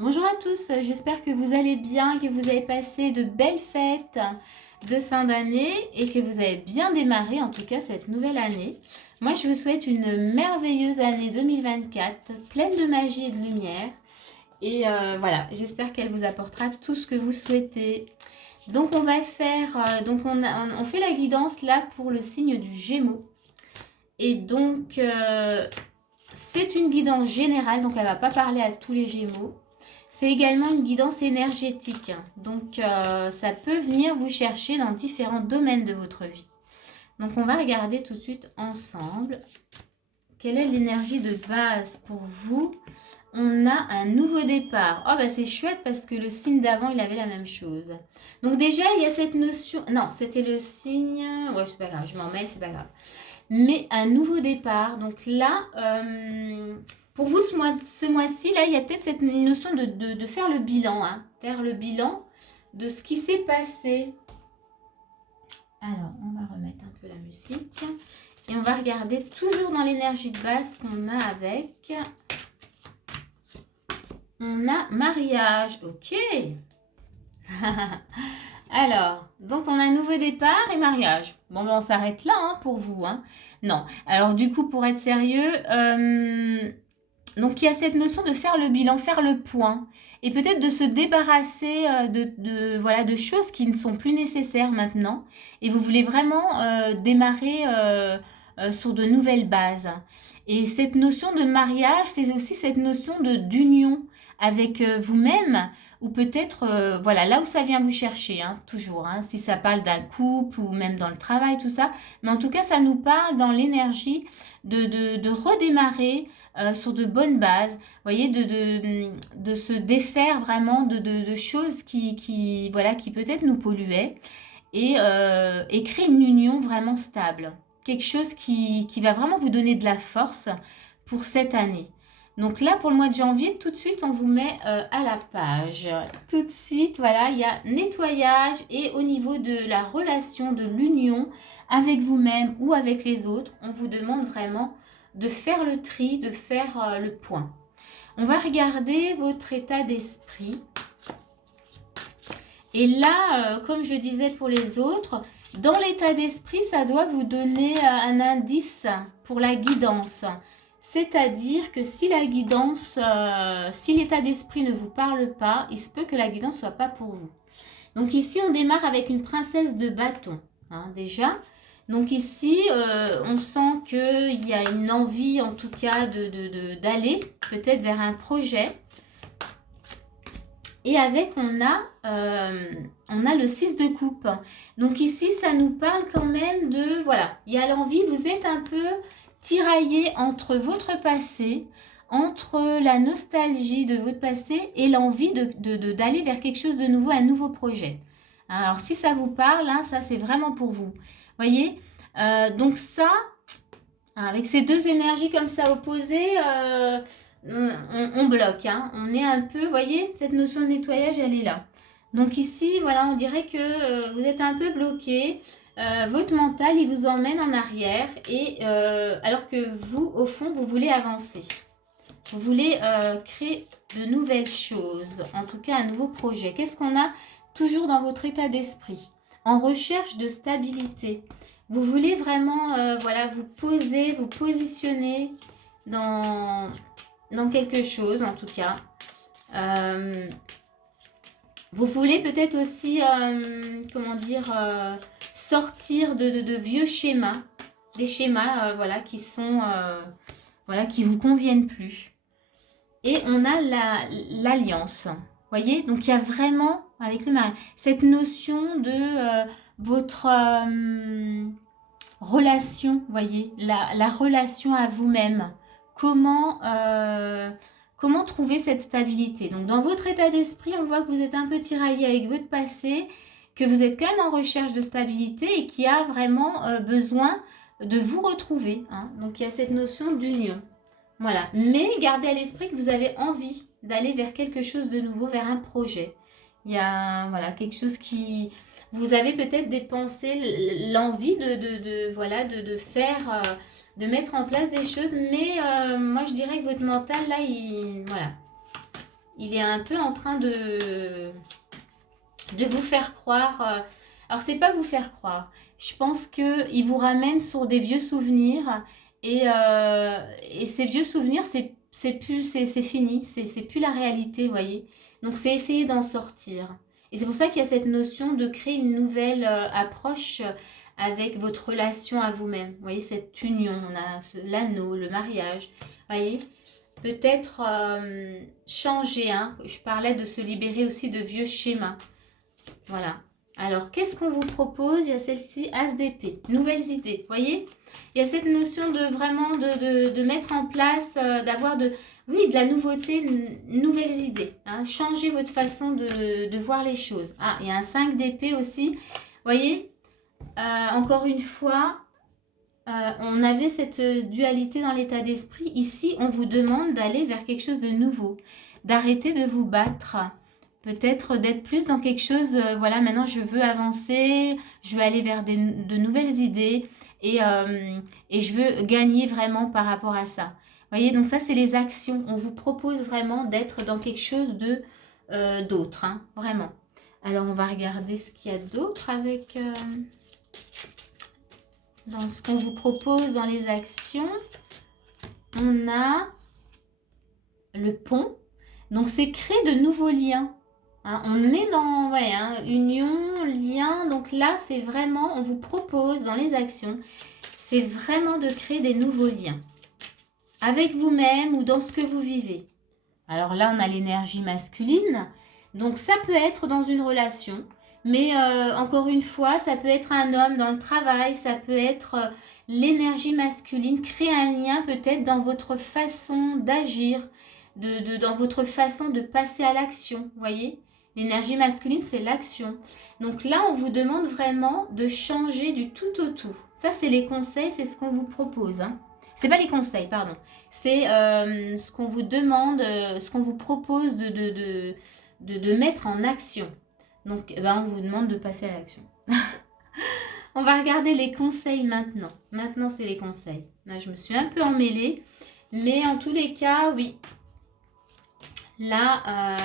Bonjour à tous, j'espère que vous allez bien, que vous avez passé de belles fêtes de fin d'année et que vous avez bien démarré en tout cas cette nouvelle année. Moi je vous souhaite une merveilleuse année 2024, pleine de magie et de lumière. Et voilà, j'espère qu'elle vous apportera tout ce que vous souhaitez. Donc on va faire, on fait la guidance là pour le signe du Gémeaux. Et donc c'est une guidance générale, donc elle ne va pas parler à tous les Gémeaux. C'est également une guidance énergétique. Donc, ça peut venir vous chercher dans différents domaines de votre vie. Donc, on va regarder tout de suite ensemble. Quelle est l'énergie de base pour vous? On a un nouveau départ. Oh, bah c'est chouette parce que le signe d'avant, il avait la même chose. Donc, déjà, il y a cette notion... Non, c'était le signe... Ouais, c'est pas grave, je m'en mêle, c'est pas grave. Mais un nouveau départ. Donc là, pour vous, ce mois-ci, là, il y a peut-être cette notion de faire le bilan. Hein, faire le bilan de ce qui s'est passé. Alors, on va remettre un peu la musique. Et on va regarder toujours dans l'énergie de base qu'on a avec. On a mariage. Ok. Alors, donc on a un nouveau départ et mariage. Bon, ben on s'arrête là hein, pour vous. Hein. Non. Alors du coup, pour être sérieux, donc il y a cette notion de faire le bilan, faire le point. Et peut-être de se débarrasser voilà, de choses qui ne sont plus nécessaires maintenant. Et vous voulez vraiment démarrer sur de nouvelles bases. Et cette notion de mariage, c'est aussi cette notion d'union avec vous-même ou peut-être, voilà, là où ça vient vous chercher, hein, toujours, hein, si ça parle d'un couple ou même dans le travail, tout ça. Mais en tout cas, ça nous parle dans l'énergie de redémarrer sur de bonnes bases, vous voyez, de se défaire vraiment de choses voilà, qui peut-être nous polluaient et créer une union vraiment stable. Quelque chose qui va vraiment vous donner de la force pour cette année. Donc là, pour le mois de janvier, tout de suite, on vous met à la page. Tout de suite, voilà, il y a nettoyage et au niveau de la relation, de l'union avec vous-même ou avec les autres, on vous demande vraiment de faire le tri, de faire le point. On va regarder votre état d'esprit. Et là, comme je disais pour les autres, dans l'état d'esprit, ça doit vous donner un indice pour la guidance. C'est-à-dire que si la guidance, si l'état d'esprit ne vous parle pas, il se peut que la guidance ne soit pas pour vous. Donc ici, on démarre avec une princesse de bâton, hein, déjà. Donc ici, on sent qu'il y a une envie, en tout cas, d'aller peut-être vers un projet. Et avec, on a le 6 de coupe. Donc ici, ça nous parle quand même de, voilà, il y a l'envie, vous êtes un peu tiraillé entre votre passé, entre la nostalgie de votre passé et l'envie d'aller vers quelque chose de nouveau, un nouveau projet. Alors si ça vous parle, hein, ça c'est vraiment pour vous. Voyez, donc ça, avec ces deux énergies comme ça opposées, on bloque. Hein. On est un peu, voyez, cette notion de nettoyage, elle est là. Donc ici, voilà, on dirait que vous êtes un peu bloqué. Votre mental, il vous emmène en arrière. Et alors que vous, au fond, vous voulez avancer. Vous voulez créer de nouvelles choses. En tout cas, un nouveau projet. Qu'est-ce qu'on a toujours dans votre état d'esprit? En recherche de stabilité. Vous voulez vraiment voilà, vous poser, vous positionner dans quelque chose en tout cas. Vous voulez peut-être aussi, comment dire, sortir de vieux schémas, des schémas voilà, qui sont, voilà, qui vous conviennent plus. Et on a l'alliance, voyez, donc il y a vraiment, avec le mari, cette notion de votre relation, voyez, la relation à vous-même. Comment trouver cette stabilité? Donc dans votre état d'esprit, on voit que vous êtes un peu tiraillé avec votre passé, que vous êtes quand même en recherche de stabilité et qui a vraiment besoin de vous retrouver. Hein. Donc il y a cette notion d'union. Voilà. Mais gardez à l'esprit que vous avez envie d'aller vers quelque chose de nouveau, vers un projet. Il y a voilà, quelque chose qui... Vous avez peut-être dépensé l'envie voilà, de faire, de mettre en place des choses. Mais moi, je dirais que votre mental, là, voilà, il est un peu en train de vous faire croire. Alors, c'est pas vous faire croire. Je pense qu'il vous ramène sur des vieux souvenirs. Et ces vieux souvenirs, c'est fini. C'est plus la réalité, vous voyez. Donc, c'est essayer d'en sortir. Et c'est pour ça qu'il y a cette notion de créer une nouvelle approche avec votre relation à vous-même. Vous voyez, cette union. On a l'anneau, le mariage. Vous voyez, peut-être changer. Hein. Je parlais de se libérer aussi de vieux schémas. Voilà. Alors, qu'est-ce qu'on vous propose? Il y a celle-ci, As d'épée. Nouvelles idées, vous voyez? Il y a cette notion de vraiment de mettre en place, d'avoir oui, de la nouveauté, nouvelles idées. Hein. Changer votre façon de voir les choses. Ah, il y a un 5 d'épée aussi. Vous voyez? Encore une fois, on avait cette dualité dans l'état d'esprit. Ici, on vous demande d'aller vers quelque chose de nouveau. D'arrêter de vous battre. Peut-être d'être plus dans quelque chose, voilà, maintenant je veux avancer, je veux aller vers de nouvelles idées et je veux gagner vraiment par rapport à ça. Vous voyez, donc ça c'est les actions. On vous propose vraiment d'être dans quelque chose d'autre, hein, vraiment. Alors on va regarder ce qu'il y a d'autre avec dans ce qu'on vous propose dans les actions. On a le pont. Donc c'est créer de nouveaux liens. Hein, on est dans union, lien, donc là c'est vraiment, on vous propose dans les actions, c'est vraiment de créer des nouveaux liens avec vous-même ou dans ce que vous vivez. Alors là on a l'énergie masculine, donc ça peut être dans une relation, mais encore une fois ça peut être un homme dans le travail, ça peut être l'énergie masculine, créer un lien peut-être dans votre façon d'agir, dans votre façon de passer à l'action, vous voyez. L'énergie masculine, c'est l'action. Donc là, on vous demande vraiment de changer du tout au tout. Ça, c'est les conseils, c'est ce qu'on vous propose. Hein. C'est pas les conseils, pardon. C'est ce qu'on vous demande, ce qu'on vous propose de mettre en action. Donc, on vous demande de passer à l'action. On va regarder les conseils maintenant. Maintenant, c'est les conseils. Là, je me suis un peu emmêlée. Mais en tous les cas, oui. Là,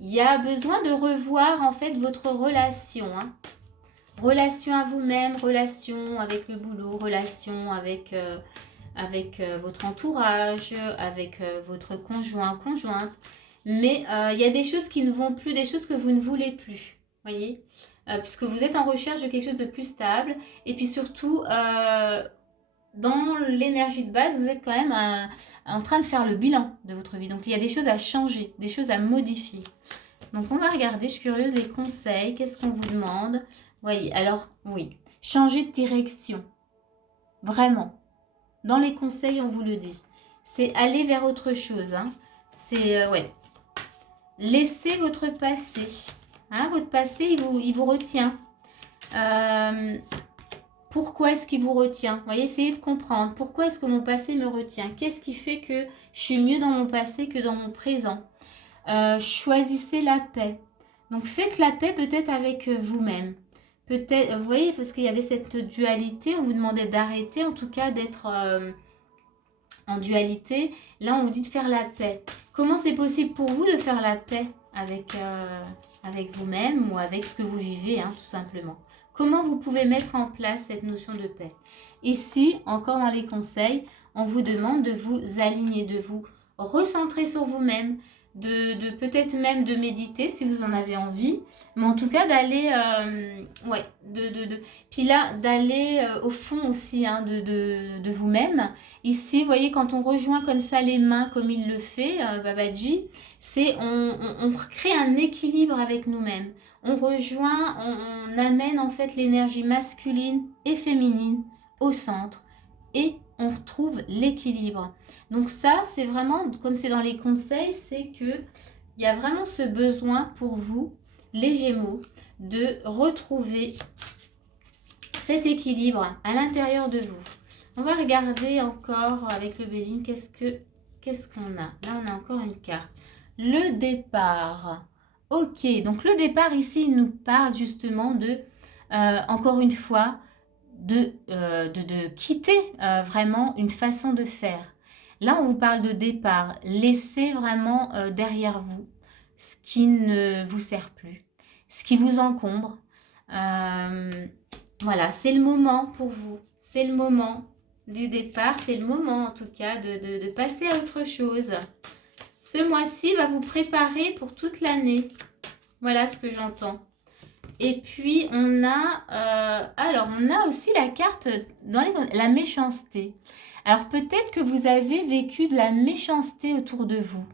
il y a besoin de revoir en fait votre relation. Hein. Relation à vous-même, relation avec le boulot, relation avec votre entourage, avec votre conjoint, conjointe. Mais il y a des choses qui ne vont plus, des choses que vous ne voulez plus. Voyez, puisque vous êtes en recherche de quelque chose de plus stable. Et puis surtout, dans l'énergie de base, vous êtes quand même en train de faire le bilan de votre vie. Donc, il y a des choses à changer, des choses à modifier. Donc, on va regarder, je suis curieuse, les conseils. Qu'est-ce qu'on vous demande? Voyez, alors, oui, changer de direction. Vraiment. Dans les conseils, on vous le dit. C'est aller vers autre chose. Hein. C'est, ouais. Laissez votre passé. Hein, votre passé, il vous retient. Pourquoi est-ce qu'il vous retient? Vous voyez, essayez de comprendre. Pourquoi est-ce que mon passé me retient? Qu'est-ce qui fait que je suis mieux dans mon passé que dans mon présent? Choisissez la paix. Donc, faites la paix peut-être avec vous-même. Peut-être, vous voyez, parce qu'il y avait cette dualité, on vous demandait d'arrêter, en tout cas d'être en dualité. Là, on vous dit de faire la paix. Comment c'est possible pour vous de faire la paix avec vous-même ou avec ce que vous vivez, hein, tout simplement? Comment vous pouvez mettre en place cette notion de paix? Ici, encore dans les conseils, on vous demande de vous aligner, de vous recentrer sur vous-même, de peut-être même de méditer si vous en avez envie, mais en tout cas d'aller, puis là, d'aller au fond aussi hein, de vous-même. Ici, vous voyez, quand on rejoint comme ça les mains, comme il le fait, Babaji, c'est on crée un équilibre avec nous-mêmes. On rejoint, on amène en fait l'énergie masculine et féminine au centre et on retrouve l'équilibre. Donc ça, c'est vraiment, comme c'est dans les conseils, c'est que il y a vraiment ce besoin pour vous, les Gémeaux, de retrouver cet équilibre à l'intérieur de vous. On va regarder encore avec le Béline, qu'est-ce qu'on a? Là, on a encore une carte. Le départ. Ok, donc le départ ici, il nous parle justement de, encore une fois, de quitter vraiment une façon de faire. Là, on vous parle de départ. Laissez vraiment derrière vous ce qui ne vous sert plus, ce qui vous encombre. Voilà, c'est le moment pour vous. C'est le moment du départ. C'est le moment, en tout cas, de passer à autre chose. Ce mois-ci va vous préparer pour toute l'année. Voilà ce que j'entends. Et puis, on a aussi la carte dans la méchanceté. Alors, peut-être que vous avez vécu de la méchanceté autour de vous.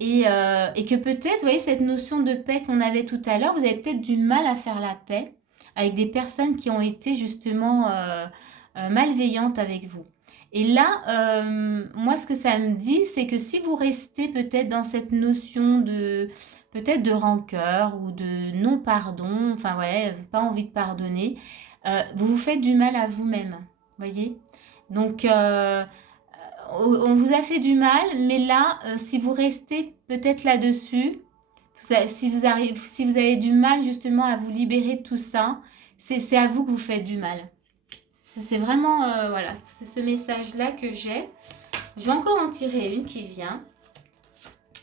Et que peut-être, vous voyez, cette notion de paix qu'on avait tout à l'heure, vous avez peut-être du mal à faire la paix avec des personnes qui ont été justement malveillantes avec vous. Et là, moi, ce que ça me dit, c'est que si vous restez peut-être dans cette notion de peut-être de rancœur ou de non-pardon, enfin ouais, pas envie de pardonner, vous vous faites du mal à vous-même, voyez. Donc, on vous a fait du mal, mais là, si vous restez peut-être là-dessus, si vous avez du mal justement à vous libérer de tout ça, c'est à vous que vous faites du mal. C'est vraiment, voilà, c'est ce message-là que j'ai. Je vais encore en tirer une qui vient.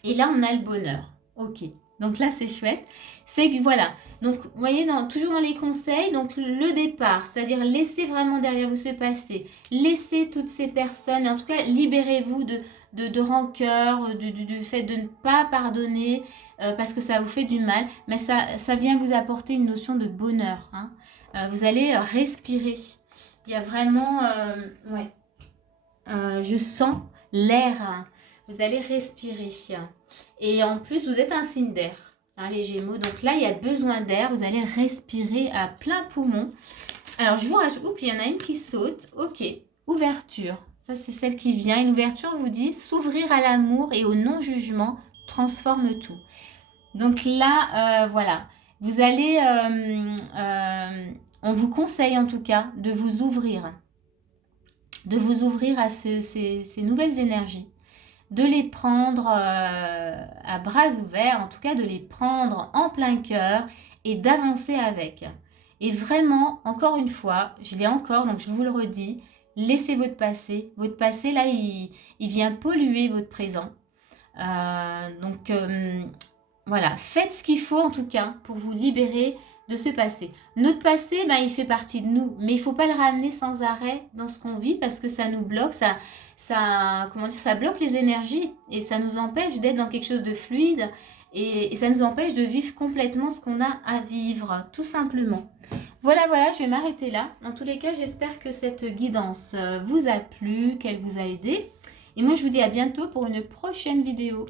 Et là, on a le bonheur. Ok, donc là, c'est chouette. C'est que voilà, donc vous voyez, toujours dans les conseils, donc le départ, c'est-à-dire laissez vraiment derrière vous ce passé. Laissez toutes ces personnes, en tout cas, libérez-vous de rancœur, du fait de ne pas pardonner, parce que ça vous fait du mal. Mais ça vient vous apporter une notion de bonheur. Hein. Vous allez respirer. Il y a vraiment, ouais, je sens l'air. Hein. Vous allez respirer. Et en plus, vous êtes un signe d'air, hein, les Gémeaux. Donc là, il y a besoin d'air. Vous allez respirer à plein poumon. Alors, je vous rajoute... Oups, il y en a une qui saute. Ok, ouverture. Ça, c'est celle qui vient. Et l'ouverture vous dit s'ouvrir à l'amour et au non-jugement transforme tout. Donc là, voilà. Vous allez... on vous conseille en tout cas de vous ouvrir. De vous ouvrir à ces nouvelles énergies. De les prendre à bras ouverts, en tout cas de les prendre en plein cœur et d'avancer avec. Et vraiment, encore une fois, je l'ai encore, donc je vous le redis, laissez votre passé. Votre passé, là, il vient polluer votre présent. Voilà, faites ce qu'il faut en tout cas pour vous libérer de ce passé. Notre passé, ben, il fait partie de nous, mais il ne faut pas le ramener sans arrêt dans ce qu'on vit parce que ça nous bloque, ça bloque les énergies et ça nous empêche d'être dans quelque chose de fluide et ça nous empêche de vivre complètement ce qu'on a à vivre, tout simplement. Voilà, je vais m'arrêter là. Dans tous les cas, j'espère que cette guidance vous a plu, qu'elle vous a aidé. Et moi, je vous dis à bientôt pour une prochaine vidéo.